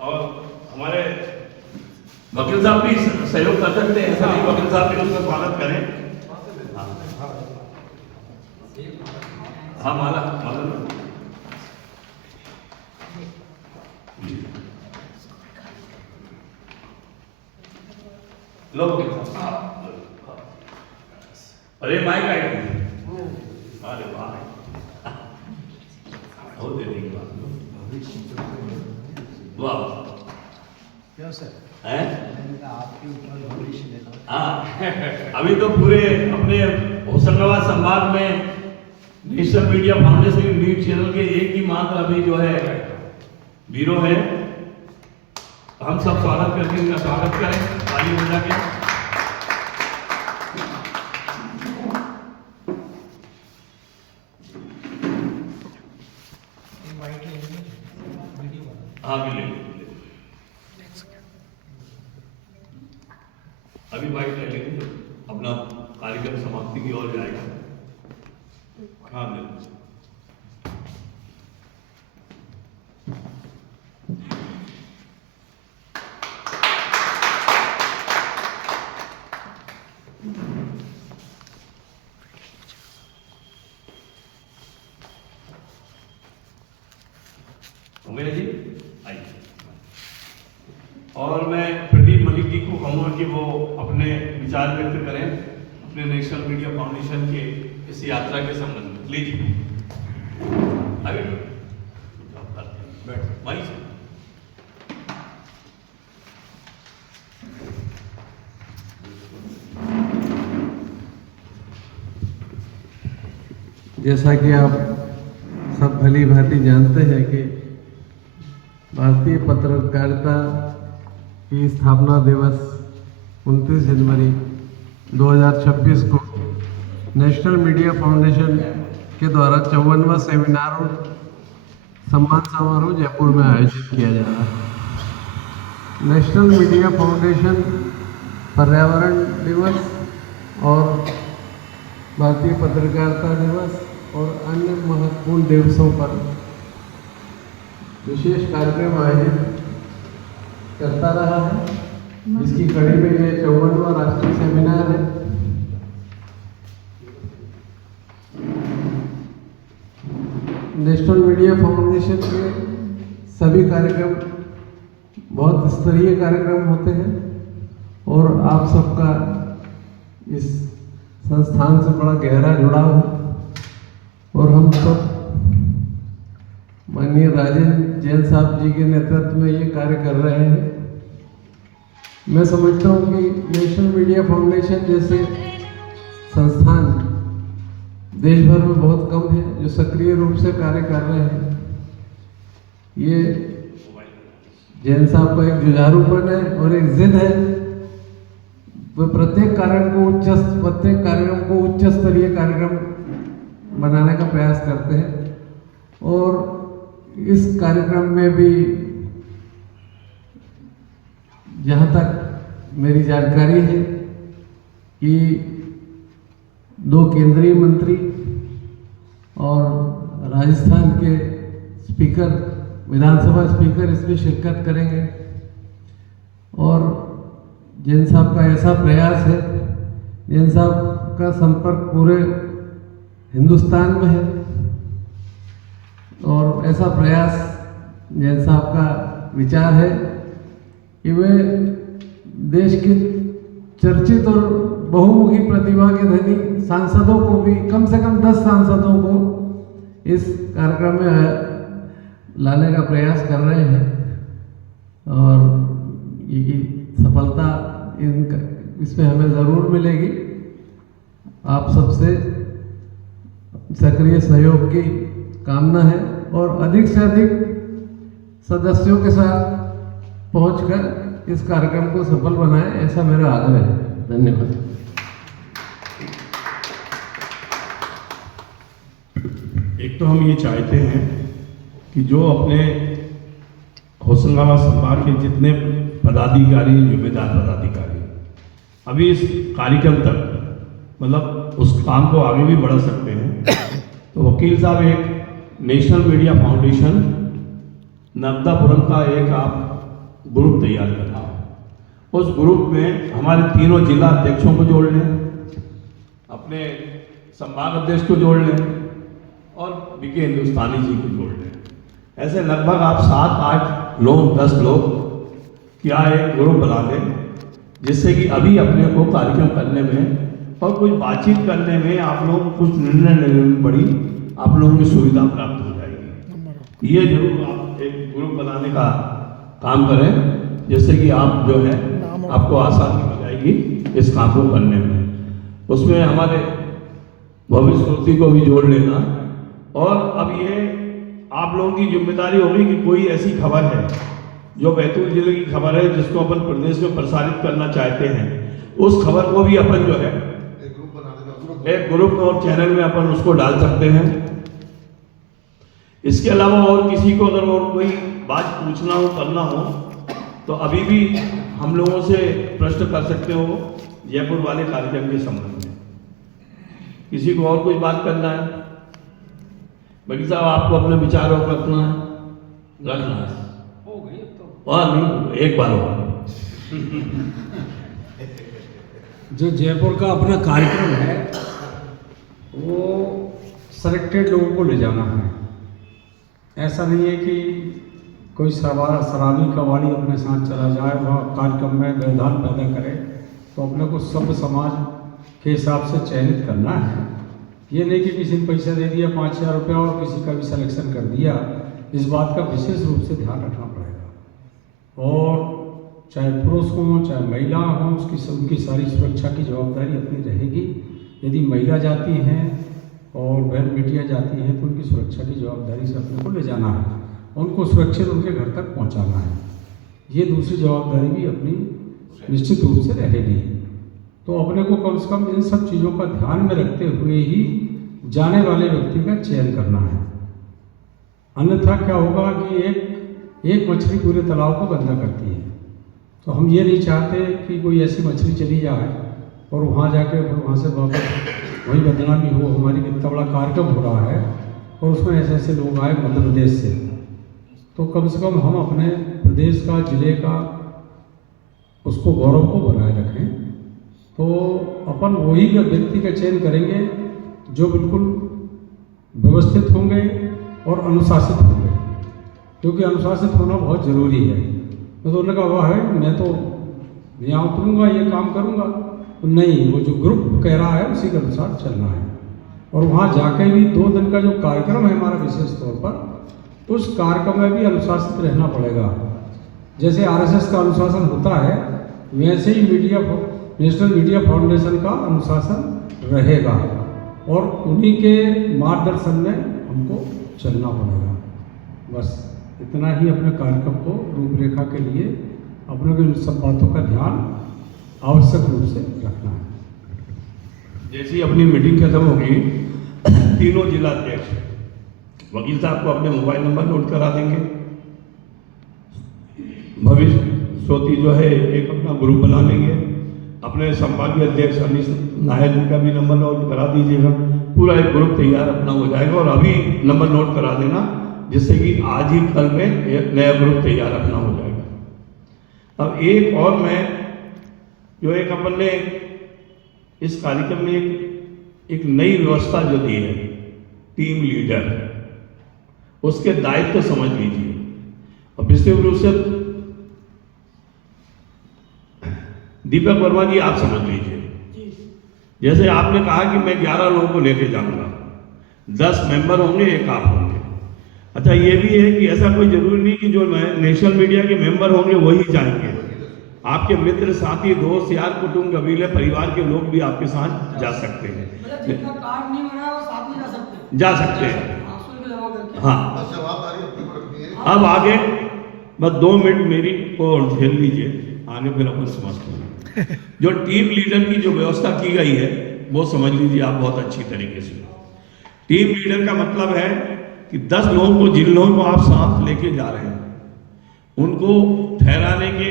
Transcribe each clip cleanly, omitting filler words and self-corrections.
और हमारे वकील साहब भी सहयोग कर सकते हैं, ऐसा नहीं वकील साहब भी उसका स्वागत करें। हाँ माला माला लो वकील साहब। अरे माइक आई, अरे वाह बहुत देने की बात। वाह क्यों सर? हैं? आपके ऊपर भविष्य देखा। हाँ अभी तो पूरे अपने होशंगाबाद संभाग में national media foundation news channel के एक ही मात्र अभी जो है ब्यूरो है। हम सब स्वागत करके इनका स्वागत करें ताली बजा के। हाँ ले अभी बाइक ले लेंगे तो अपना कार्यक्रम समाप्ति की ओर जाएगा। हाँ ले उमेश जी आइए। और मैं प्रदीप मलिक जी को कहूँगा कि वो अपने विचार व्यक्त करें अपने नेशनल मीडिया फाउंडेशन के इस यात्रा के संबंध में। लीजिए आगे बैठ वहीं से। जैसा कि आप सब भली भांति जानते हैं कि भारतीय पत्रकारिता की स्थापना दिवस 29 जनवरी 2026 को नेशनल मीडिया फाउंडेशन के द्वारा 54वां सेमिनार और सम्मान समारोह जयपुर में आयोजित किया जा रहा है। नेशनल मीडिया फाउंडेशन पर्यावरण दिवस और भारतीय पत्रकारिता दिवस और अन्य महत्वपूर्ण दिवसों पर विशेष कार्यक्रम आयोजित करता रहा है। इसकी कड़ी में ये 54वां राष्ट्रीय सेमिनार है। नेशनल मीडिया फाउंडेशन के सभी कार्यक्रम बहुत स्तरीय कार्यक्रम होते हैं और आप सबका इस संस्थान से बड़ा गहरा जुड़ाव है और हम सब माननीय राजेंद्र जैन साहब जी के नेतृत्व में ये कार्य कर रहे हैं। मैं समझता हूँ कि नेशनल मीडिया फाउंडेशन जैसे संस्थान देश भर में बहुत कम है जो सक्रिय रूप से कार्य कर रहे हैं। ये जैन साहब का एक जुझारूपन है और एक जिद है। वो प्रत्येक कार्यक्रम को उच्च स्तरीय कार्यक्रम बनाने का प्रयास करते हैं और इस कार्यक्रम में भी जहाँ तक मेरी जानकारी है कि 2 केंद्रीय मंत्री और राजस्थान के स्पीकर, विधानसभा स्पीकर इसमें शिरकत करेंगे और जैन साहब का ऐसा प्रयास है, जैन साहब का संपर्क पूरे हिंदुस्तान में है और ऐसा प्रयास जैन साहब का विचार है कि वे देश के चर्चित और बहुमुखी प्रतिभा के धनी सांसदों को भी कम से कम 10 सांसदों को इस कार्यक्रम में लाने का प्रयास कर रहे हैं और ये सफलता इसमें हमें ज़रूर मिलेगी। आप सबसे सक्रिय सहयोग की कामना है और अधिक से अधिक सदस्यों के साथ पहुंचकर इस कार्यक्रम को सफल बनाएं, ऐसा मेरा आग्रह है। धन्यवाद। एक तो हम ये चाहते हैं कि जो अपने होशंगाबाद संभाग के जितने पदाधिकारी, जिम्मेदार पदाधिकारी अभी इस कार्यक्रम तक मतलब उस काम को आगे भी बढ़ा सकते हैं, तो वकील साहब एक नेशनल मीडिया फाउंडेशन नर्मदापुरम का एक आप ग्रुप तैयार करना है। उस ग्रुप में हमारे तीनों जिला अध्यक्षों को जोड़ लें, अपने संभाग अध्यक्ष को जोड़ लें और बीके हिंदुस्तानी जी को जोड़ लें। ऐसे लगभग आप 7-8 लोग 10 लोग क्या एक ग्रुप बना लें, जिससे कि अभी अपने को कार्यक्रम करने में और कुछ बातचीत करने में आप लोग कुछ निर्णय लेने में बड़ी आप लोगों की सुविधा प्राप्त हो जाएगी। ये जरूर आप एक ग्रुप बनाने का काम करें, जिससे कि आप जो है आपको आसानी हो जाएगी इस काम को करने में। उसमें हमारे भविष्य श्रोती को भी जोड़ लेना। और अब ये आप लोगों की जिम्मेदारी होगी कि कोई ऐसी खबर है जो बैतूल जिले की खबर है जिसको अपन प्रदेश में प्रसारित करना चाहते हैं, उस खबर को भी अपन जो है एक ग्रुप और चैनल में अपन उसको डाल सकते हैं। इसके अलावा और किसी को अगर और कोई बात पूछना हो करना हो तो अभी भी हम लोगों से प्रश्न कर सकते हो जयपुर वाले कार्यक्रम के संबंध में। किसी को और कुछ बात करना है, बल्कि साहब आपको अपने विचार और रखना है, हो गई तो और नहीं एक बार और। जो जयपुर का अपना कार्यक्रम है वो सेलेक्टेड लोगों को ले जाना है। ऐसा नहीं है कि कोई शराबी कबाड़ी अपने साथ चला जाए, वह कार्यक्रम में व्यवधान पैदा करे। तो अपने को सभ्य समाज के हिसाब से चयनित करना है। ये नहीं कि किसी ने पैसा दे दिया 5,000 रुपया और किसी का भी सिलेक्शन कर दिया। इस बात का विशेष रूप से ध्यान रखना पड़ेगा। और चाहे पुरुष हों चाहे महिला हों, उनकी सारी सुरक्षा की जवाबदारी अपनी रहेगी। यदि महिला जाती हैं और बहन बेटियाँ जाती हैं तो उनकी सुरक्षा की जवाबदारी से अपने को ले जाना है, उनको सुरक्षित उनके घर तक पहुंचाना है। ये दूसरी जवाबदारी भी अपनी निश्चित रूप से रहेगी। तो अपने को कम से कम इन सब चीज़ों का ध्यान में रखते हुए ही जाने वाले व्यक्ति का चयन करना है। अन्यथा क्या होगा कि एक मछली पूरे तालाब को गंदा करती है। तो हम ये नहीं चाहते कि कोई ऐसी मछली चली जाए और वहाँ जाके फिर वहाँ से वापस वही बदनामी हो। हमारी इतना बड़ा कार्यक्रम हो रहा है और उसमें ऐसे ऐसे लोग आए मध्य प्रदेश से, तो कम से कम हम अपने प्रदेश का जिले का उसको गौरव को बनाए रखें। तो अपन वही व्यक्ति का चयन करेंगे जो बिल्कुल व्यवस्थित होंगे और अनुशासित होंगे, क्योंकि अनुशासित होना बहुत ज़रूरी है। तो उन्होंने कहा वाह है मैं तो यहाँ उतरूँगा ये काम करूँगा, तो नहीं, वो जो ग्रुप कह रहा है उसी के अनुसार चलना है। और वहाँ जाके भी 2 दिन का जो कार्यक्रम है हमारा विशेष तौर पर, उस कार्यक्रम में भी अनुशासित रहना पड़ेगा। जैसे RSS का अनुशासन होता है वैसे ही नेशनल मीडिया फाउंडेशन का अनुशासन रहेगा और उन्हीं के मार्गदर्शन में हमको चलना पड़ेगा। बस इतना ही अपने कार्यक्रम को रूपरेखा के लिए अपने को इन सब बातों का ध्यान आवश्यक रूप से रखना है। जैसी अपनी मीटिंग खत्म होगी, तीनों जिला अध्यक्ष वकील साहब को अपने मोबाइल नंबर नोट करा देंगे। भविष्य श्रोती जो है एक अपना ग्रुप बना लेंगे। अपने संभागीय अध्यक्ष अनिश नायर जी का भी नंबर नोट करा दीजिएगा। पूरा एक ग्रुप तैयार अपना हो जाएगा और अभी नंबर नोट करा देना, जिससे कि आज ही कल में एक नया ग्रुप तैयार अपना हो जाएगा। अब एक और मैं जो एक अपन ने इस कार्यक्रम में एक नई व्यवस्था जो दी है, टीम लीडर, उसके दायित्व समझ लीजिए। और विशेष रूप से दीपक वर्मा जी आप समझ लीजिए। जैसे आपने कहा कि मैं 11 लोगों को लेके जाऊंगा, 10 मेंबर होंगे, एक आप होंगे। अच्छा, ये भी है कि ऐसा कोई जरूरी नहीं कि जो नेशनल मीडिया के मेंबर होंगे वही जाएंगे। आपके मित्र, साथी, दोस्त, यार, कुटुंब, कबीले, परिवार के लोग भी आपके साथ जा सकते हैं। जिनका कार्ड नहीं बना है वो साथ में जा सकते हैं। हाँ, अब आगे बस 2 मिनट मेरी को झेल लीजिए, आगे फिर अपन समझते हैं। जो टीम लीडर की जो व्यवस्था की गई है वो समझ लीजिए आप बहुत अच्छी तरीके से। टीम लीडर का मतलब है कि 10 लोगों को, जिन लोगों को आप साथ लेके जा रहे हैं, उनको ठहराने के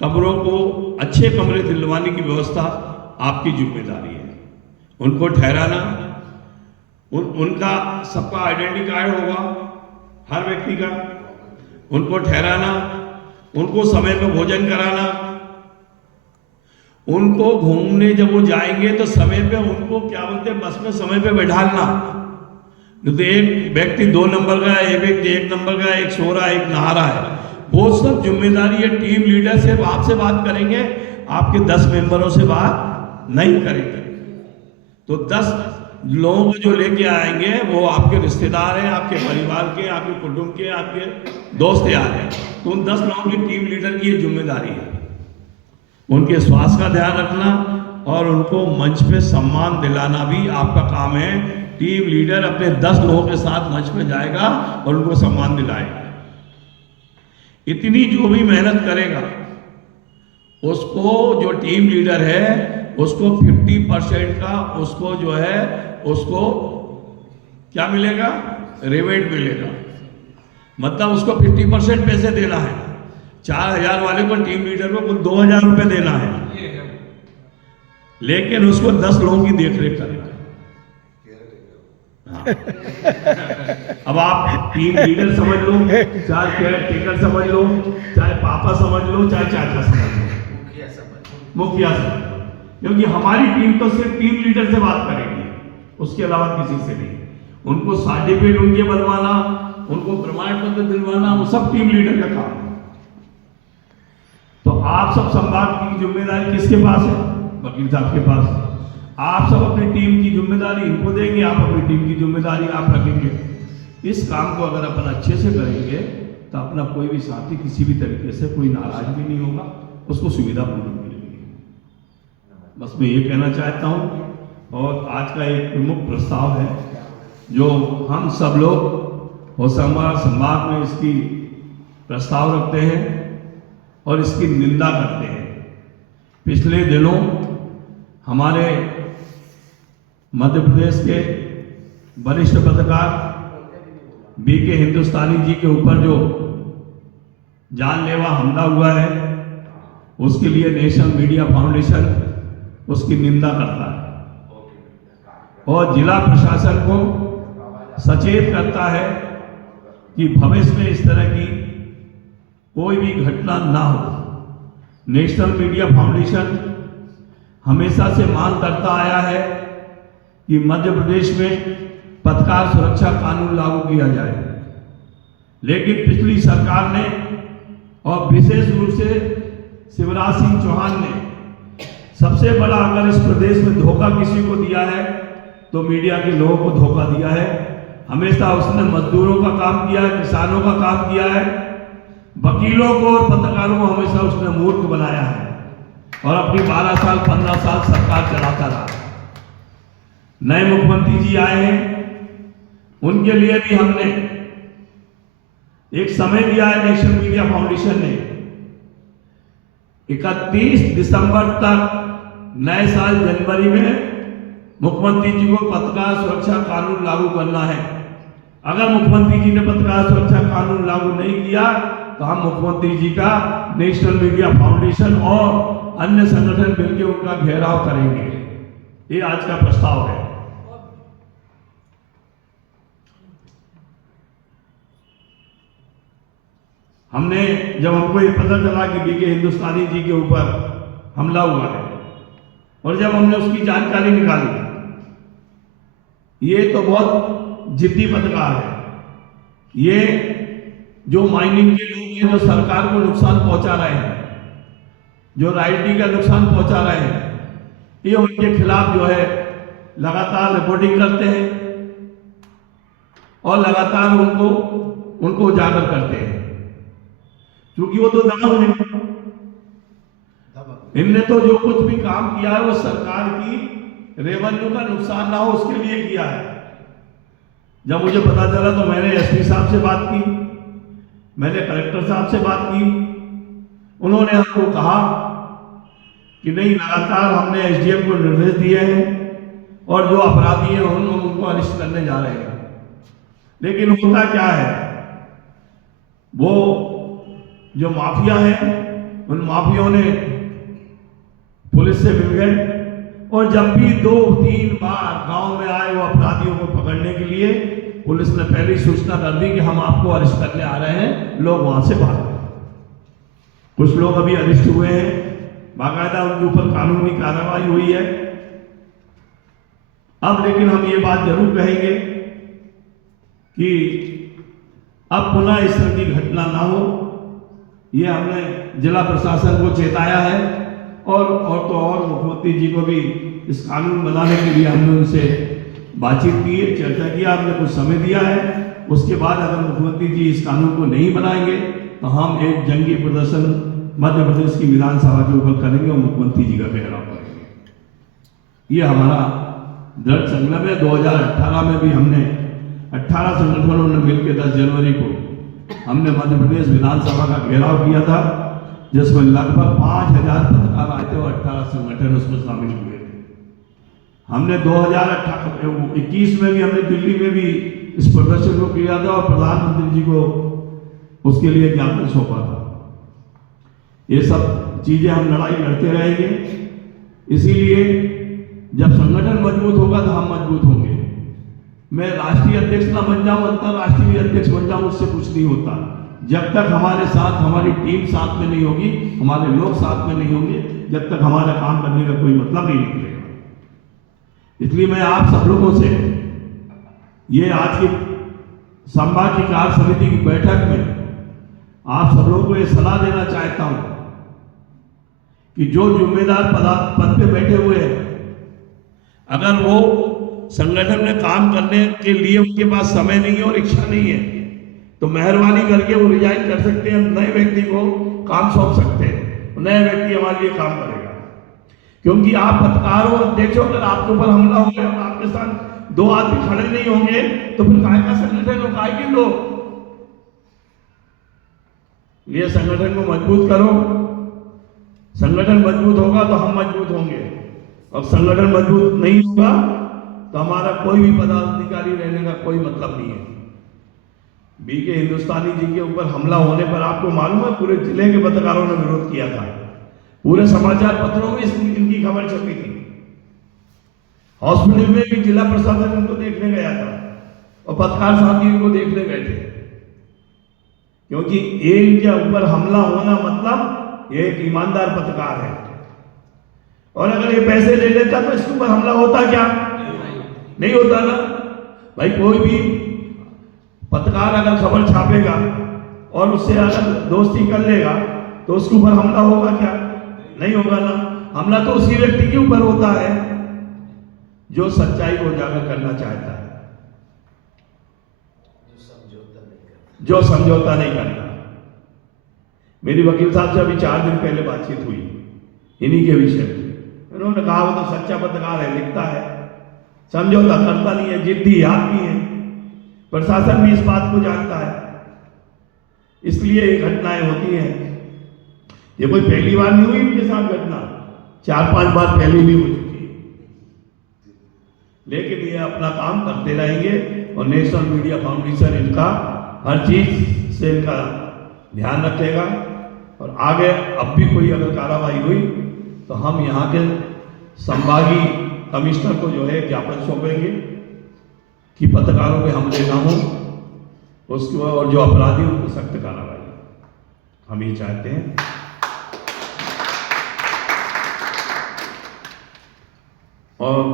कमरों को, अच्छे कमरे दिलवाने की व्यवस्था आपकी जिम्मेदारी है। उनको ठहराना, उनका सबका आइडेंटिटी कार्ड होगा हर व्यक्ति का, उनको ठहराना, उनको समय पे भोजन कराना, उनको घूमने जब वो जाएंगे तो समय पे उनको क्या बोलते हैं बस में समय पे बैठालना। तो एक व्यक्ति 2 नंबर का है, एक व्यक्ति 1 नंबर का है, एक सो रहा है, एक नहा रहा है, वो सब जिम्मेदारी है। टीम लीडर सिर्फ आपसे बात करेंगे, आपके 10 मेंबरों से बात नहीं करेंगे। तो 10 लोगों को जो लेके आएंगे वो आपके रिश्तेदार हैं, आपके परिवार के, आपके कुटुंब के, आपके दोस्त यार हैं। तो उन 10 लोगों की टीम लीडर की ये जिम्मेदारी है, उनके स्वास्थ्य का ध्यान रखना और उनको मंच पे सम्मान दिलाना भी आपका काम है। टीम लीडर अपने 10 लोगों के साथ मंच पे जाएगा और उनको सम्मान दिलाएगा। इतनी जो भी मेहनत करेगा उसको, जो टीम लीडर है उसको 50% का उसको जो है उसको क्या मिलेगा, रिबेट मिलेगा। मतलब उसको 50% पैसे देना है। 4000 वाले को टीम लीडर को कुल 2000 रुपये देना है, लेकिन उसको 10 लोगों की देखरेख करना है। हाँ। अब आप टीम लीडर समझ लो, चाहे केयर टेकर समझ लो, चाहे पापा समझ लो, चाहे चाचा समझ लो, मुखिया समझ लो, क्योंकि हमारी टीम तो सिर्फ टीम लीडर से बात करेगी, उसके अलावा किसी से नहीं। उनको सर्टिफिकेट उनके बनवाना, उनको प्रमाण पत्र दिलवाना, वो सब टीम लीडर का काम है। तो आप सब संभाग की जिम्मेदारी किसके पास है? वकील साहब के पास। आप सब अपनी टीम की जिम्मेदारी इनको देंगे, आप अपनी टीम की जिम्मेदारी आप रखेंगे। इस काम को अगर अपन अच्छे से करेंगे तो अपना कोई भी साथी किसी भी तरीके से कोई नाराज भी नहीं होगा, उसको सुविधा पूरी मिलेगी। बस मैं ये कहना चाहता हूँ। और आज का एक प्रमुख प्रस्ताव है जो हम सब लोग होशंगाबाद संभाग में इसकी प्रस्ताव रखते हैं और इसकी निंदा करते हैं। पिछले दिनों हमारे मध्य प्रदेश के वरिष्ठ पत्रकार बीके हिंदुस्तानी जी के ऊपर जो जानलेवा हमला हुआ है, उसके लिए नेशनल मीडिया फाउंडेशन उसकी निंदा करता है और जिला प्रशासन को सचेत करता है कि भविष्य में इस तरह की कोई भी घटना ना हो। नेशनल मीडिया फाउंडेशन हमेशा से मांग करता आया है कि मध्य प्रदेश में पत्रकार सुरक्षा कानून लागू किया जाए, लेकिन पिछली सरकार ने और विशेष रूप से शिवराज सिंह चौहान ने सबसे बड़ा अगर इस प्रदेश में धोखा किसी को दिया है तो मीडिया के लोगों को धोखा दिया है। हमेशा उसने मजदूरों का काम किया है, किसानों का काम किया है, वकीलों को और पत्रकारों को हमेशा उसने मूर्ख बनाया है और अपनी 12 साल 15 साल सरकार चलाता रहा। नए मुख्यमंत्री जी आए हैं, उनके लिए भी हमने एक समय दिया है। नेशनल मीडिया फाउंडेशन ने 31 दिसंबर तक नए साल जनवरी में मुख्यमंत्री जी को पत्रकार सुरक्षा कानून लागू करना है। अगर मुख्यमंत्री जी ने पत्रकार सुरक्षा कानून लागू नहीं किया तो हम मुख्यमंत्री जी का नेशनल मीडिया फाउंडेशन और अन्य संगठन मिलकर उनका घेराव करेंगे। ये आज का प्रस्ताव है। हमने जब हमको ये पता चला कि बीके हिंदुस्तानी जी के ऊपर हमला हुआ है और जब हमने उसकी जानकारी निकाली, ये तो बहुत जिद्दी पत्रकार है, ये जो माइनिंग के लोग हैं, जो सरकार को नुकसान पहुंचा रहे हैं, जो राइटी का नुकसान पहुंचा रहे हैं, ये उनके खिलाफ जो है लगातार रिपोर्टिंग करते हैं और लगातार उनको उजागर करते हैं, क्योंकि वो तो दबंग है। इनने तो जो कुछ भी काम किया है वो सरकार की रेवेन्यू का नुकसान ना हो उसके लिए किया है। जब मुझे पता चला तो मैंने एसपी साहब से बात की, मैंने कलेक्टर साहब से बात की। उन्होंने हमको कहा कि नहीं, लगातार हमने एसडीएम को निर्देश दिए हैं और जो अपराधी हैं उनको अरेस्ट करने जा रहे हैं। लेकिन होता क्या है, वो जो माफिया हैं उन माफियाओं ने पुलिस से मिल गए और जब भी 2-3 बार गांव में आए वो अपराधियों को पकड़ने के लिए पुलिस ने पहले सूचना कर दी कि हम आपको अरेस्ट करने आ रहे हैं, लोग वहां से भाग गए। कुछ लोग अभी अरेस्ट हुए हैं, बाकायदा उनके ऊपर कानूनी कार्रवाई हुई है। अब लेकिन हम ये बात जरूर कहेंगे कि अब पुनः इस तरह की घटना ना हो, ये हमने जिला प्रशासन को चेताया है और तो और मुख्यमंत्री जी को भी इस कानून बनाने के लिए हमने उनसे बातचीत की है, चर्चा किया, हमने कुछ समय दिया है। उसके बाद अगर मुख्यमंत्री जी इस कानून को नहीं बनाएंगे तो हम एक जंगी प्रदर्शन मध्य प्रदेश की विधानसभा के ऊपर करेंगे और मुख्यमंत्री जी का घेराव करेंगे। ये हमारा दृढ़ संकल्प है। 2018 में भी हमने 18 संगठनों ने मिलकर 10 जनवरी को हमने मध्य प्रदेश विधानसभा का घेराव किया था, जिसमें लगभग 5000 पत्रकार आए थे और 18 संगठन उसमें शामिल हुए थे। हमने 2021 में भी हमने दिल्ली में भी इस प्रदर्शन को किया था और प्रधानमंत्री जी को उसके लिए ज्ञापन सौंपा था। ये सब चीजें हम लड़ाई लड़ते रहेंगे। इसीलिए जब संगठन मजबूत होगा तो हम मजबूत होंगे। मैं राष्ट्रीय अध्यक्ष ना बन जाऊं, अंतरराष्ट्रीय अध्यक्ष बन जाऊं, उससे कुछ नहीं होता। जब तक हमारे साथ हमारी टीम साथ में नहीं होगी, हमारे लोग साथ में नहीं होंगे, जब तक हमारा काम करने का कोई मतलब नहीं निकलेगा। इसलिए मैं आप सब लोगों से ये आज की संभाग की कार्य समिति की बैठक में आप सब लोगों को ये सलाह देना चाहता हूं कि जो जिम्मेदार पद पे बैठे हुए हैं, अगर वो संगठन में काम करने के लिए उनके पास समय नहीं है और इच्छा नहीं है तो मेहरबानी करके वो रिजाइन कर सकते हैं, नए व्यक्ति को काम सौंप सकते हैं, नया व्यक्ति हमारे लिए काम करेगा। क्योंकि आप पत्रकार हो, अध्यक्ष हो, अगर आपके ऊपर हमला हो गया और आपके साथ 2 आदमी खड़े नहीं होंगे तो फिर काय का संगठन हो, काय के लोग। ये संगठन को मजबूत करो, संगठन मजबूत होगा तो हम मजबूत होंगे, और संगठन मजबूत नहीं होगा तो हमारा कोई भी पदाधिकारी रहने का कोई मतलब नहीं है। बीके हिंदुस्तानी जी के ऊपर हमला होने पर आपको मालूम है पूरे जिले के पत्रकारों ने विरोध किया था, पूरे समाचार पत्रों में इनकी खबर छपी थी। हॉस्पिटल में भी जिला प्रशासन इनको देखने गया था और पत्रकार साथी इनको देखने गए थे, क्योंकि इनके ऊपर हमला होना मतलब ये एक ईमानदार पत्रकार है। और अगर ये पैसे ले लेता तो इसके ऊपर हमला होता क्या? नहीं होता ना भाई। कोई भी पत्रकार अगर खबर छापेगा और उससे अगर दोस्ती कर लेगा तो उसके ऊपर हमला होगा क्या? नहीं होगा ना। हमला तो उसी व्यक्ति के ऊपर होता है जो सच्चाई को उजागर करना चाहता है, जो समझौता नहीं करता। मेरी वकील साहब से अभी 4 दिन पहले बातचीत हुई इन्हीं के विषय में। उन्होंने कहा वो तो सच्चा पत्रकार है, लिखता है, समझौता करता नहीं है, जिद्दी आदमी है। प्रशासन भी इस बात को जानता है, इसलिए ये घटनाएं होती हैं। ये कोई पहली बार नहीं हुई इनके साथ घटना, 4-5 बार पहले भी हो चुकी है। लेकिन ये अपना काम करते रहेंगे और नेशनल मीडिया फाउंडेशन इनका हर चीज से इनका ध्यान रखेगा। और आगे अब भी कोई अगर कार्रवाई हुई तो हम यहाँ के संभागीय कमिश्नर को जो है ज्ञापन सौंपेंगे कि पत्रकारों पे हमले ना हो, उसको और जो अपराधी उनको सख्त कार्रवाई हम ये चाहते हैं। और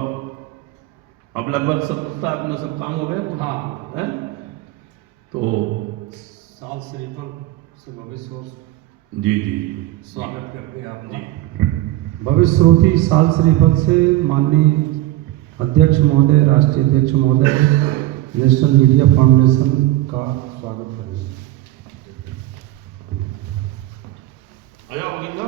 अब लगभग सब अपना सब काम हो गया। हाँ है तो साल श्रीफल से भविष्य जी स्वागत करते हैं आप जी। भविष्य श्रोती साल श्रीफल से माननीय अध्यक्ष महोदय, राष्ट्रीय अध्यक्ष महोदय, नेशनल मीडिया फाउंडेशन का स्वागत करेंगे। आया होगा क्या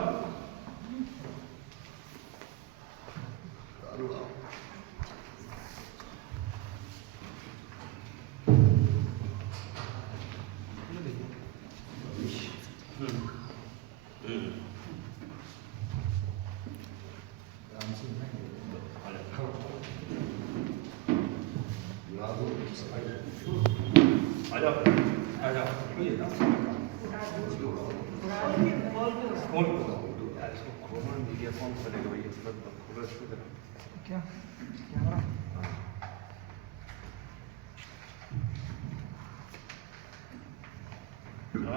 कैमरा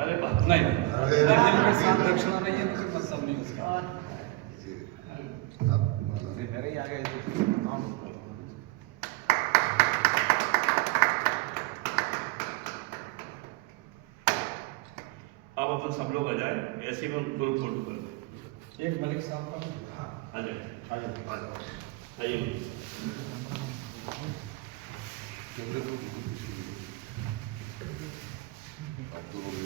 अरे बात नहीं मंदिर के साथ दक्षिणा नहीं है तो कोई मतलब नहीं उसका। मेरे ही आ गए अब अपन सब लोग आ जाए, ऐसे में ग्रुप फोटो कर दे। एक मलिक साहब का आ जाए, आइए।